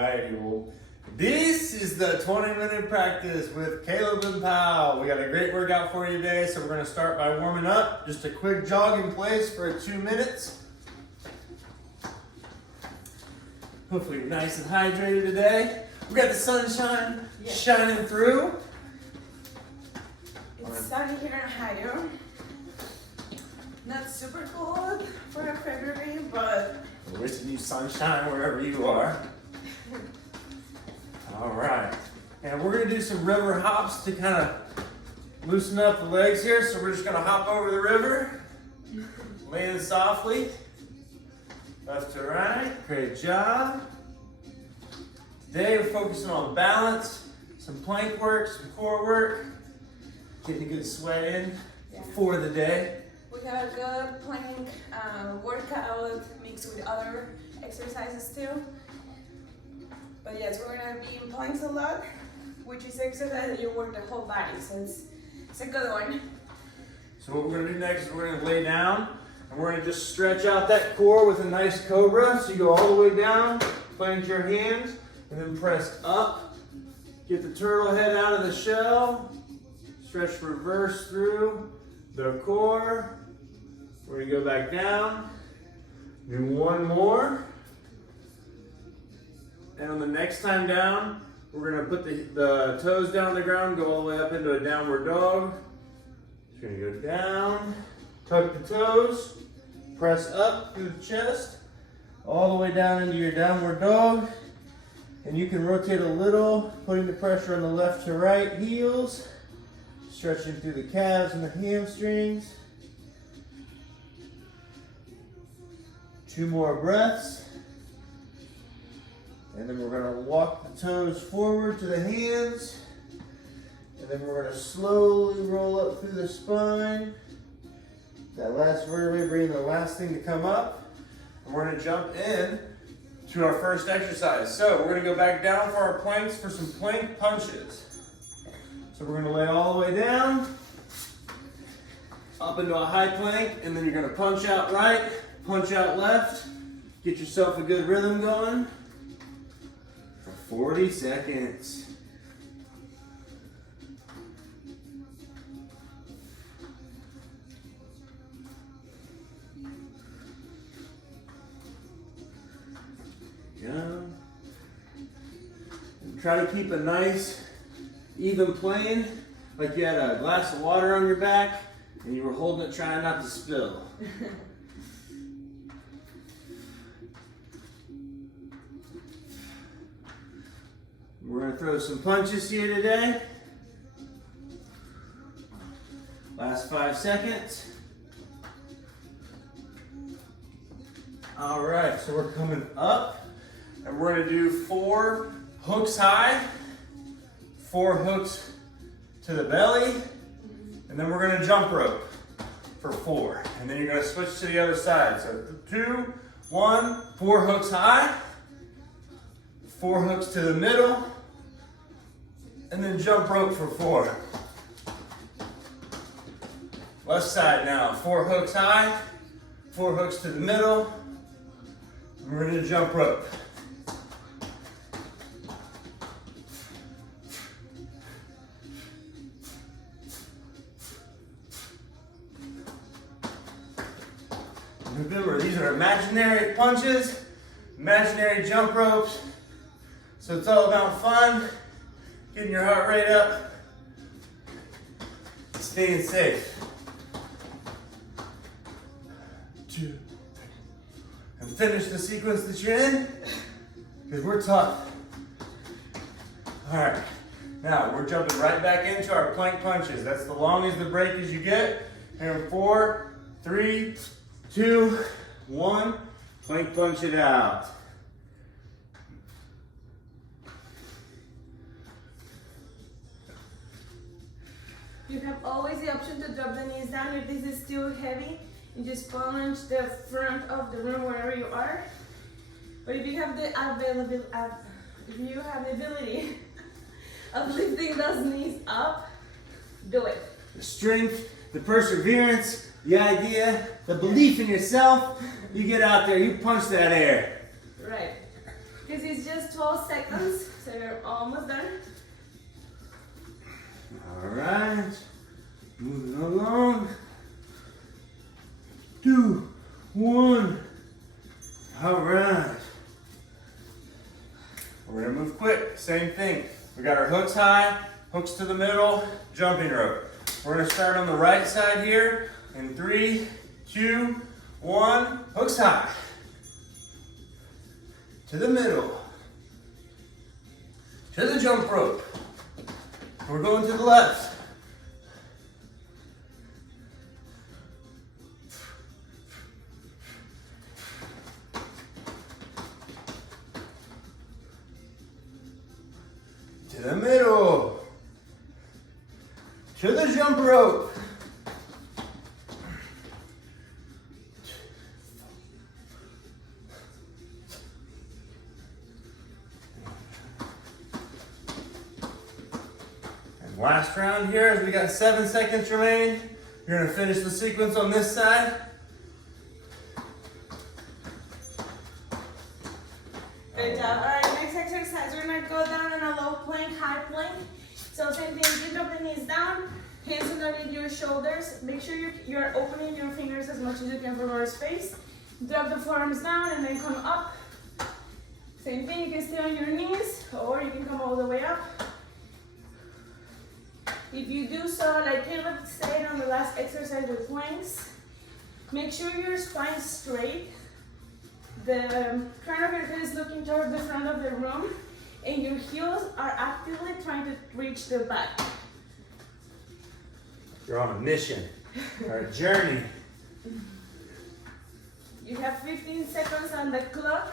Alrighty, well, this is the 20-minute practice with Caleb and Pal. We got a great workout for you today, so we're going to start by warming up. Just a quick jog in place for 2 minutes. Hopefully you're nice and hydrated today. We got the sunshine shining through. It's sunny here in Ohio. Not super cold for February, but we're wishing you sunshine wherever you are. All right, and we're gonna do some river hops to kind of loosen up the legs here. So we're just gonna hop over the river, land softly, left to right. Great job. Today we're focusing on balance, some plank work, some core work, getting a good sweat in for the day. We got a good plank workout mixed with other exercises too. But yes, we're gonna be in planks a lot, which is exercise that you work the whole body, so it's a good one. So what we're gonna do next is we're gonna lay down and we're gonna just stretch out that core with a nice cobra. So you go all the way down, plant your hands, and then press up. Get the turtle head out of the shell. Stretch reverse through the core. We're gonna go back down. Do one more. And on the next time down, we're gonna put the toes down on the ground, go all the way up into a downward dog. Just gonna go down, tuck the toes, press up through the chest, all the way down into your downward dog. And you can rotate a little, putting the pressure on the left to right heels, stretching through the calves and the hamstrings. 2 more breaths. And then we're gonna walk the toes forward to the hands. And then we're gonna slowly roll up through the spine. That last vertebrae bringing the last thing to come up. And we're gonna jump in to our first exercise. So we're gonna go back down for our planks for some plank punches. So we're gonna lay all the way down, up into a high plank, and then you're gonna punch out right, punch out left, get yourself a good rhythm going for 40 seconds. And try to keep a nice even plane, like you had a glass of water on your back and you were holding it trying not to spill. We're going to throw some punches here today. Last 5 seconds. All right, so we're coming up and we're going to do 4 hooks high, 4 hooks to the belly, and then we're going to jump rope for 4. And then you're going to switch to the other side. So 2, 1, 4 hooks high, 4 hooks to the middle, and then jump rope for 4. Left side now, 4 hooks high, 4 hooks to the middle, and we're going to jump rope. Remember, these are imaginary punches, imaginary jump ropes, so it's all about fun, getting your heart rate up, staying safe. 2, 3, and finish the sequence that you're in, because we're tough. All right, now we're jumping right back into our plank punches. That's the longest the break as you get. And 4, 3, 2, 1, plank punch it out. you have always the option to drop the knees down if this is too heavy. You just plunge the front of the room wherever you are. But if you have the ability of lifting those knees up, do it. The strength, the perseverance, the idea, the belief in yourself, you get out there, you punch that air. Right. Because it's just 12 seconds, so you're almost done. All right, moving along. 2, 1. All right. We're gonna move quick, same thing. We got our hooks high, hooks to the middle, jumping rope. We're gonna start on the right side here in 3, 2, 1, hooks high. To the middle. To the jump rope. We're going to the left. To the middle. To the jump rope. And last round here, as we got 7 seconds remaining. You're gonna finish the sequence on this side. Good job. All right, next exercise, we're gonna go down in a low plank, high plank. So same thing, you drop the knees down, hands underneath your shoulders. Make sure you're opening your fingers as much as you can for more space. Drop the forearms down and then come up. Same thing, you can stay on your knees or you can come all the way up. If you do so, like Caleb said on the last exercise with planks, make sure your spine's straight. The crown of your head is looking toward the front of the room and your heels are actively trying to reach the back. You're on a mission or a journey. You have 15 seconds on the clock.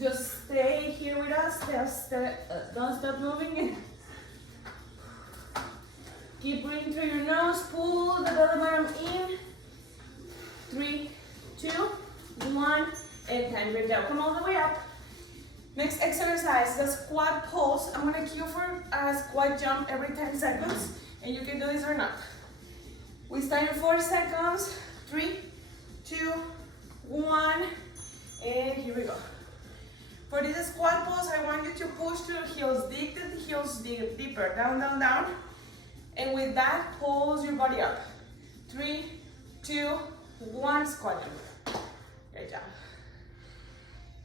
Just stay here with us. Don't stop moving. Keep breathing through your nose. Pull the belly button in. 3, 2, 1, and time. Great job. Come all the way up. Next exercise, the squat pulse. I'm gonna cue for a squat jump every 10 seconds, and you can do this or not. We start in 4 seconds. 3, 2, 1, and here we go. For this squat pulse, I want you to push to the heels, dig the heels deeper, down, down, down. And with that, pulse your body up. 3, 2, 1, squat jump. Great job.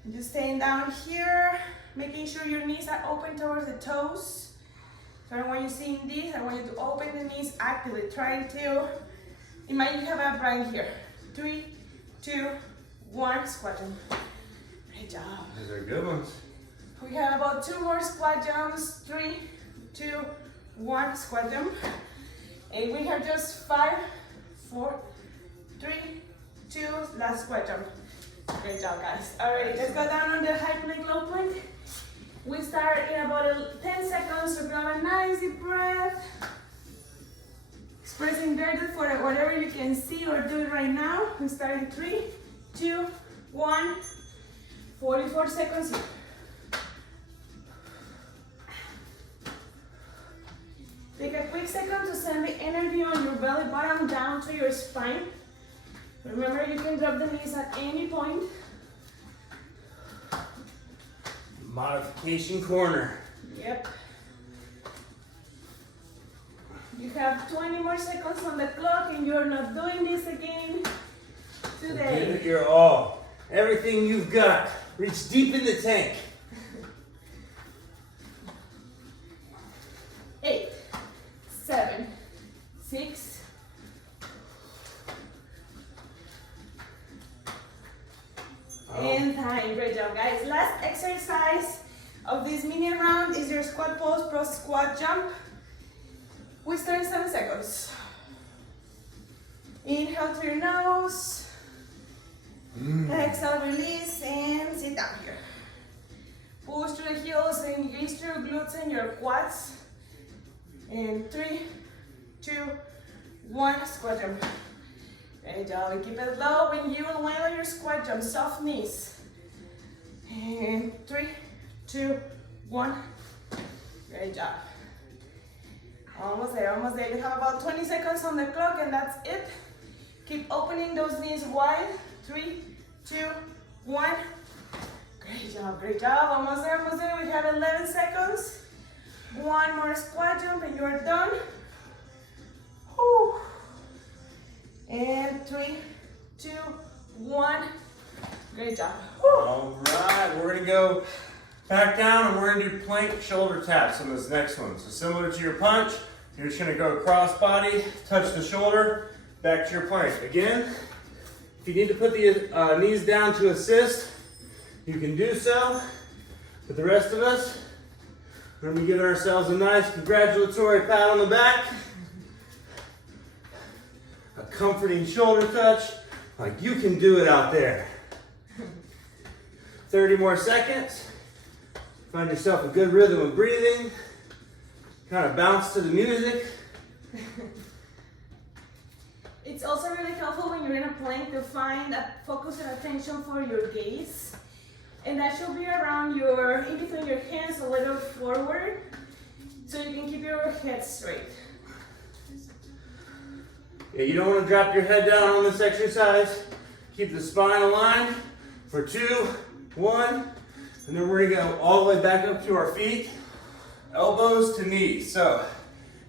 And just staying down here, making sure your knees are open towards the toes. So I don't want you seeing this, I want you to open the knees actively, trying to, imagine you have a brand here. 3, 2, 1, squat jump. Great job. Those are good ones. We have about 2 more squat jumps. 3, 2, 1, squat jump. And we have just 5, 4, 3, 2, last squat jump. Great job, guys. All right, let's go down on the high plank, low plank. We start in about 10 seconds, so grab a nice deep breath. Expressing gratitude for whatever you can see or do right now. We start in 3, 2, 1, 44 seconds here. Take a quick second to send the energy on your belly button down to your spine. Remember, you can drop the knees at any point. Modification corner. Yep. You have 20 more seconds on the clock and you're not doing this again today. Give it your all. Everything you've got. Reach deep in the tank. 8, 7, 6, 5. And time. Great job, guys. Last exercise of this mini round is your squat pulse plus squat jump. We start in 7 seconds. Inhale through your nose. Exhale, release, and sit down here. Push to the heels, engage your glutes and your quads. And 3, 2, 1, squat jump. Great job. Keep it low when you land on your squat jump. Soft knees. And 3, 2, 1. Great job. Almost there, almost there. You have about 20 seconds on the clock and that's it. Keep opening those knees wide. 3, 2, 1. Great job, great job. Almost there, almost there. We have 11 seconds. One more squat jump and you're done. Whew. And 3, 2, 1. Great job. Whew. All right, we're gonna go back down and we're gonna do plank shoulder taps on this next one. So similar to your punch, you're just gonna go cross body, touch the shoulder, back to your plank. Again, if you need to put the knees down to assist, you can do so. But the rest of us, we're gonna give ourselves a nice congratulatory pat on the back, a comforting shoulder touch, like you can do it out there. 30 more seconds. Find yourself a good rhythm of breathing. Kind of bounce to the music. It's also really helpful when you're in a plank to find a focus and attention for your gaze. And that should be around in between your hands a little forward so you can keep your head straight. Yeah, you don't want to drop your head down on this exercise. Keep the spine aligned for 2, 1, and then we're gonna go all the way back up to our feet, elbows to knees. So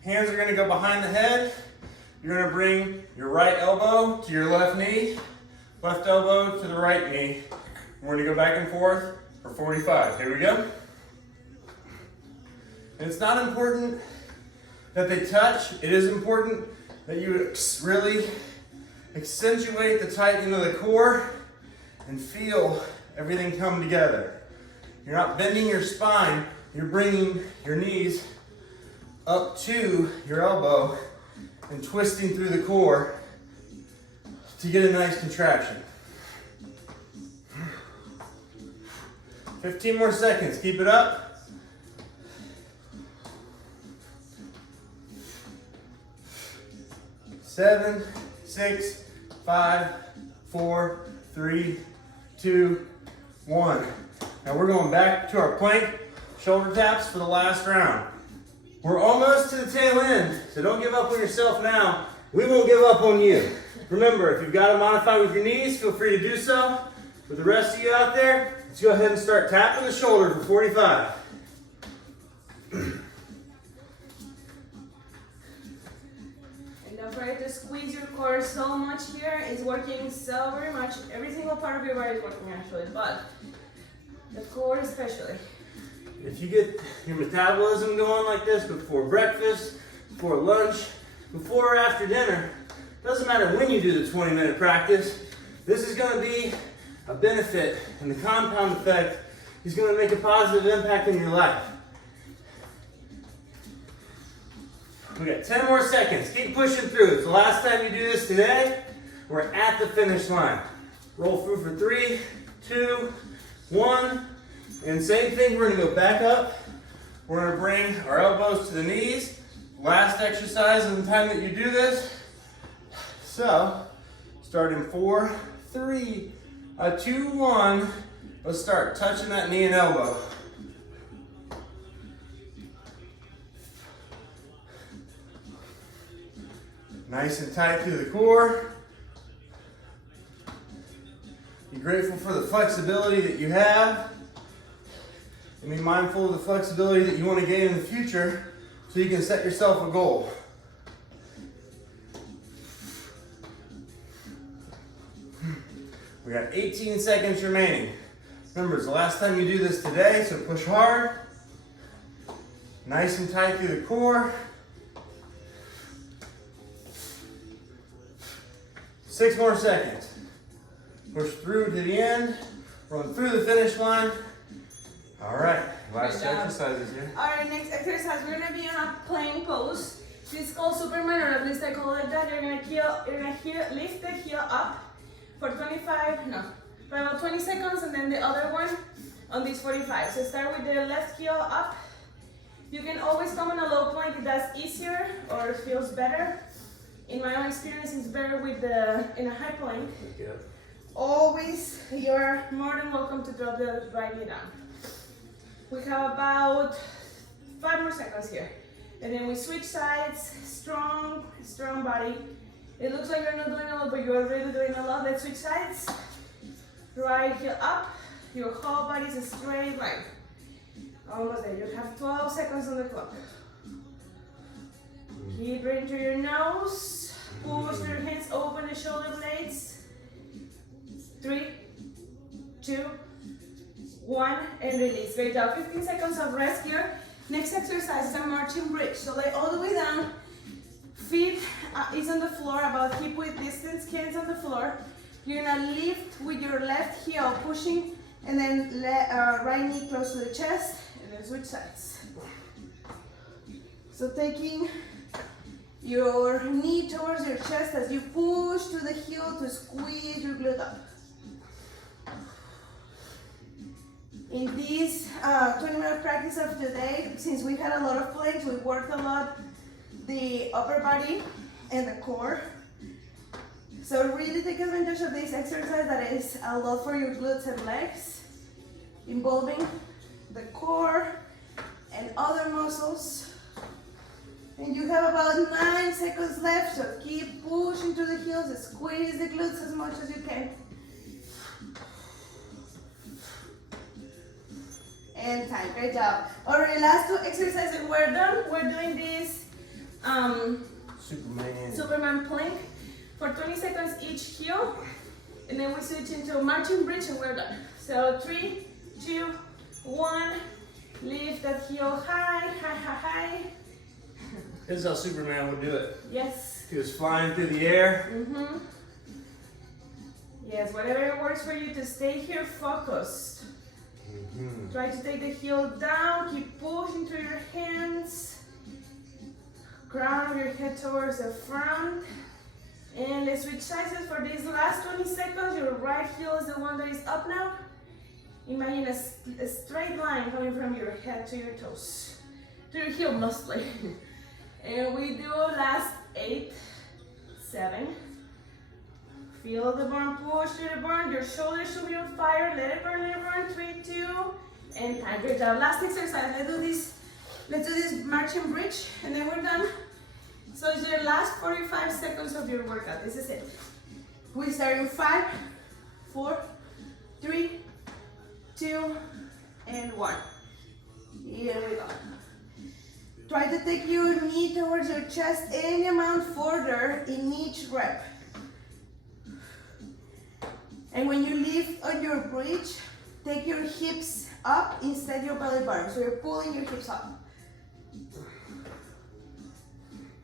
hands are gonna go behind the head. You're gonna bring your right elbow to your left knee, left elbow to the right knee. We're gonna go back and forth for 45. Here we go. And it's not important that they touch. It is important that you really accentuate the tightening of the core and feel everything come together. You're not bending your spine, you're bringing your knees up to your elbow and twisting through the core to get a nice contraction. 15 more seconds, keep it up. 7, 6, 5, 4, 3, 2, 1. Now we're going back to our plank shoulder taps for the last round. We're almost to the tail end, so don't give up on yourself now. We won't give up on you. Remember, if you've got to modify with your knees, feel free to do so. For the rest of you out there, let's go ahead and start tapping the shoulder for 45. Don't forget to squeeze your core so much here. It's working so very much. Every single part of your body is working actually, but the core especially. If you get your metabolism going like this before breakfast, before lunch, before or after dinner, doesn't matter when you do the 20-minute practice, this is going to be a benefit, and the compound effect is going to make a positive impact in your life. We got 10 more seconds. Keep pushing through. It's the last time you do this today. We're at the finish line. Roll through for 3, 2, 1. And same thing, we're going to go back up. We're going to bring our elbows to the knees. Last exercise in the time that you do this. So, start in 4, 3, 2, 1. Let's start touching that knee and elbow. Nice and tight through the core. Be grateful for the flexibility that you have. And be mindful of the flexibility that you want to gain in the future so you can set yourself a goal. We got 18 seconds remaining. Remember, it's the last time you do this today, so push hard. Nice and tight through the core. 6 more seconds. Push through to the end. Run through the finish line. All right, last exercises here. All right, next exercise, we're gonna be in a plank pose. This is called Superman, or at least I call it that. You're gonna lift the heel up for for about 20 seconds, and then the other one on these 45. So start with the left heel up. You can always come in a low plank if that's easier or feels better. In my own experience, it's better in a high plank. Yeah. Always, you're more than welcome to drop the right knee down. We have about 5 more seconds here. And then we switch sides, strong body. It looks like you're not doing a lot, but you're really doing a lot. Let's switch sides. Right heel up, your whole body is a straight line. Almost there. You have 12 seconds on the clock. Keep breathing through your nose. Push your hands, open the shoulder blades. 3, 2, 1, and release. Great job. 15 seconds of rest here. Next exercise is a marching bridge. So lay all the way down. Feet is on the floor, about hip width distance, hands on the floor. You're gonna lift with your left heel, pushing, and then right knee close to the chest, and then switch sides. So taking your knee towards your chest as you push to the heel to squeeze your glute up. In this 20-minute practice of today, since we had a lot of planks, we worked a lot the upper body and the core. So really take advantage of this exercise that is a lot for your glutes and legs, involving the core and other muscles. And you have about 9 seconds left, so keep pushing to the heels and squeeze the glutes as much as you can. And time, great job. Alright, last 2 exercises and we're done. We're doing this Superman plank for 20 seconds each heel, and then we switch into marching bridge and we're done. So 3, 2, 1, lift that heel high, high, high, high. This is how Superman would do it. Yes. He was flying through the air. Mm-hmm. Yes, whatever works for you to stay here focused. Mm-hmm. Try to take the heel down, keep pushing through your hands. Crown of your head towards the front. And let's switch sides for these last 20 seconds. Your right heel is the one that is up now. Imagine a straight line coming from your head to your toes. To your heel mostly. And we do last 8, 7. Feel the burn, push to the burn. Your shoulders should be on fire. Let it burn, let it burn. 3, 2, and time. Great job. Last exercise. Let's do this marching bridge, and then we're done. So it's your last 45 seconds of your workout. This is it. We start in 5, 4, 3, 2, and 1. Here we go. Try to take your knee towards your chest any amount further in each rep. And when you lift on your bridge, take your hips up instead your belly button. So you're pulling your hips up.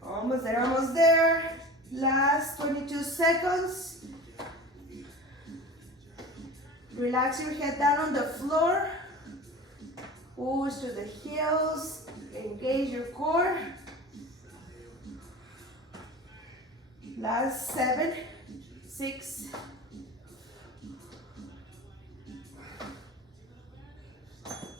Almost there, almost there. Last 22 seconds. Relax your head down on the floor. Push to the heels. Engage your core. Last 7, 6,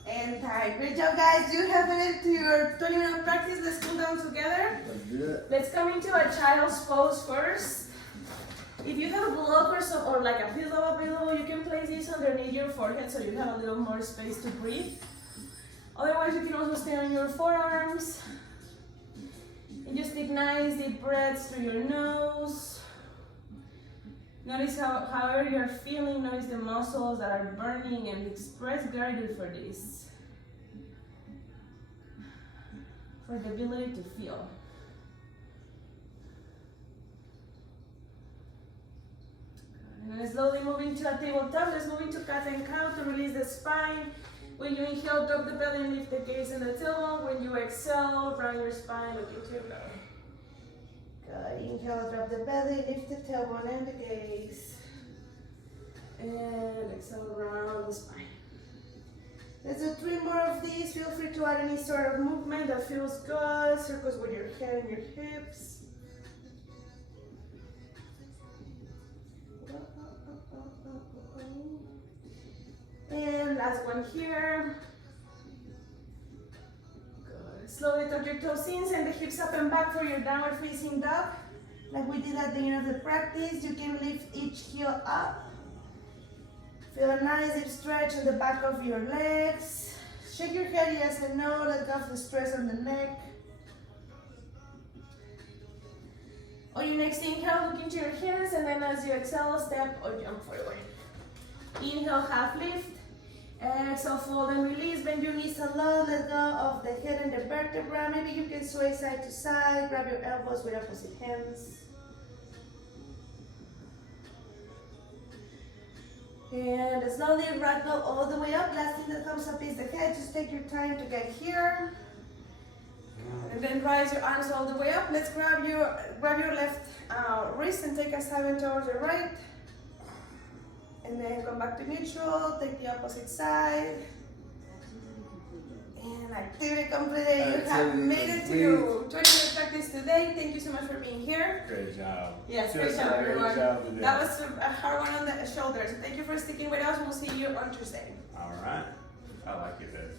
and time. Great job, guys. You have it to your 20-minute practice. Let's cool down together. Let's do it. Let's come into a child's pose first. If you have blockers or like a pillow available, you can place this underneath your forehead so you have a little more space to breathe. Otherwise, you can also stay on your forearms. And just take nice deep breaths through your nose. Notice however you're feeling, notice the muscles that are burning, and express gratitude for this. For the ability to feel. And then slowly moving to a tabletop. Let's move into cat and cow to release the spine. When you inhale, drop the belly and lift the gaze and the tailbone. When you exhale, round your spine, look into your belly. Good. Inhale, drop the belly, lift the tailbone and the gaze. And exhale, round the spine. Let's do 3 more of these. Feel free to add any sort of movement that feels good. Circles with your head and your hips. And last one here. Good. Slowly tuck your toes in, send the hips up and back for your downward facing dog. Like we did at the end of the practice, you can lift each heel up. Feel a nice deep stretch on the back of your legs. Shake your head yes and no, let go of the stress on the neck. On your next inhale, look into your hands, and then as you exhale, step or jump forward. Inhale, half lift. Exhale, fold and release. Bend your knees a lot. Let go of the head and the vertebra. Maybe you can sway side to side. Grab your elbows with opposite hands. And slowly ragdoll all the way up. Last thing that comes up is the head. Just take your time to get here. And then rise your arms all the way up. Let's grab your left wrist and take a 7 towards the right. And then come back to neutral. Take the opposite side. And activity completed. You have made it to your 20-minute practice today. Thank you so much for being here. Great job. Yes, great job, everyone. Great job today. That was a hard one on the shoulder. So thank you for sticking with us. We'll see you on Tuesday. All right. I like it there.